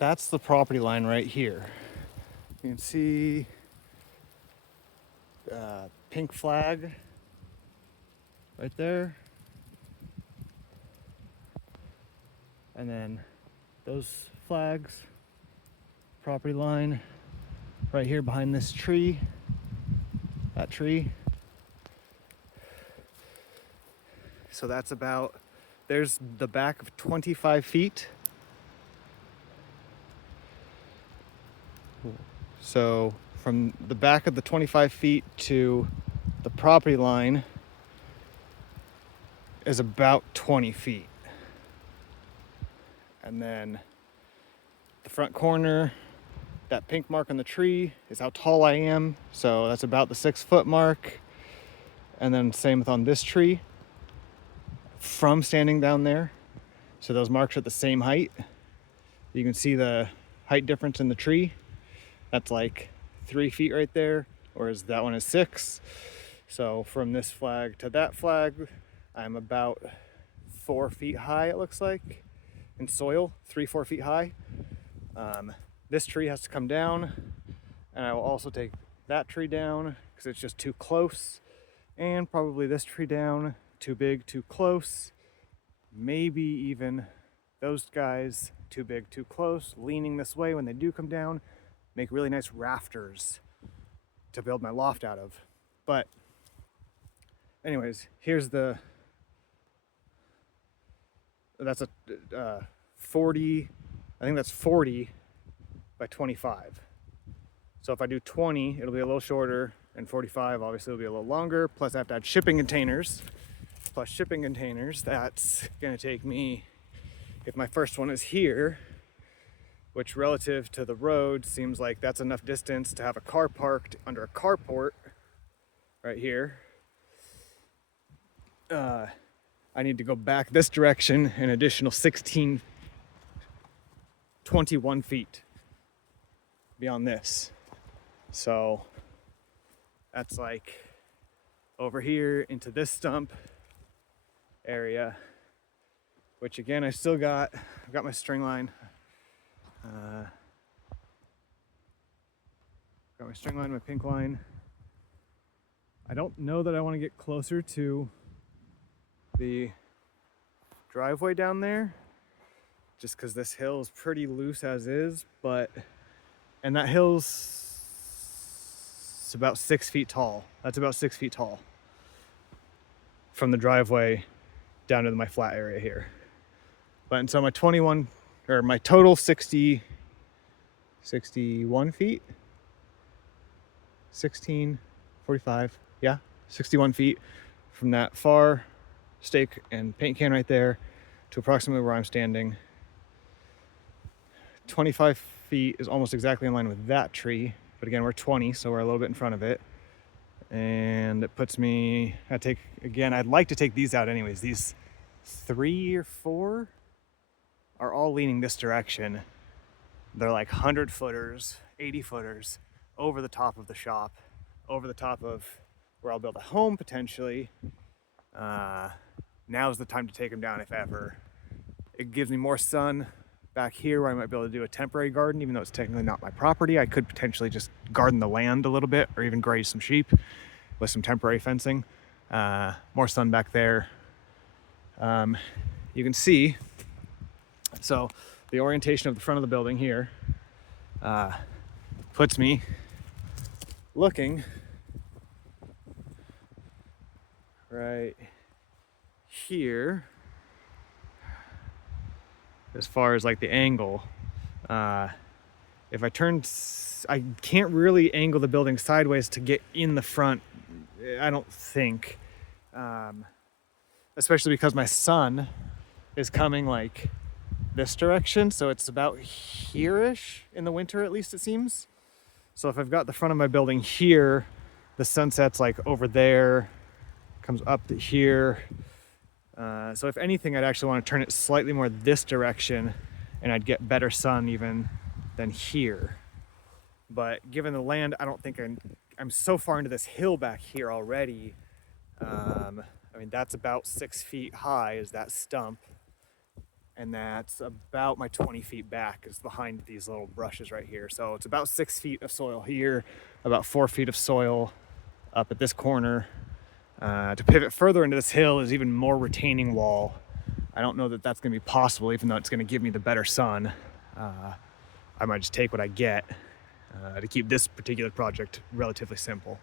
that's the property line right here. You can see pink flag right there. And then those flags, property line right here behind this tree, that tree. So that's about, there's the back of 25 feet. So from the back of the 25 feet to the property line is about 20 feet. And then the front corner, that pink mark on the tree is how tall I am. So that's about the 6 foot mark. And then same with on this tree from standing down there. So those marks are at the same height. You can see the height difference in the tree. That's like 3 feet right there, whereas that one is 6. So from this flag to that flag, I'm about 4 feet high, it looks like, in soil, 3-4 feet high. This tree has to come down, and I will also take that tree down because it's just too close, and probably this tree down, too big, too close. Maybe even those guys, too big, too close, leaning this way when they do come down, make really nice rafters to build my loft out of. But anyways, here's the, that's a 40, I think that's 40 by 25. So if I do 20, it'll be a little shorter, and 45 obviously will be a little longer. Plus I have to add shipping containers. Plus shipping containers, that's gonna take me, if my first one is here, which relative to the road seems like that's enough distance to have a car parked under a carport right here. I need to go back this direction an additional 21 feet beyond this. So that's like over here into this stump area, which again, I've got my string line. Got my string line, my pink line. I don't know that I want to get closer to the driveway down there, just because this hill is pretty loose as is, and that hill's about 6 feet tall. That's about 6 feet tall from the driveway down to my flat area here. But and so my my total 61 feet, 45, yeah, 61 feet from that far stake and paint can right there to approximately where I'm standing. 25 feet is almost exactly in line with that tree, but again, we're 20, so we're a little bit in front of it. And it puts me, I'd like to take these out anyways. These 3 or 4 are all leaning this direction. They're like 100 footers, 80 footers over the top of the shop, over the top of where I'll build a home potentially. Now's the time to take them down if ever. It gives me more sun back here where I might be able to do a temporary garden, even though it's technically not my property. I could potentially just garden the land a little bit or even graze some sheep with some temporary fencing. More sun back there. You can see, so the orientation of the front of the building here puts me looking right here as far as like the angle. If I can't really angle the building sideways to get in the front, I don't think, especially because my sun is coming like this direction, so it's about here-ish in the winter, at least it seems. So if I've got the front of my building here, the sunset's like over there, comes up to here. So if anything, I'd actually want to turn it slightly more this direction, and I'd get better sun even than here. But given the land, I don't think I'm so far into this hill back here already. I mean, that's about 6 feet high is that stump. and that's about my 20 feet back is behind these little brushes right here. So it's about 6 feet of soil here, about 4 feet of soil up at this corner. To pivot further into this hill is even more retaining wall. I don't know that that's going to be possible, even though it's going to give me the better sun. I might just take what I get to keep this particular project relatively simple.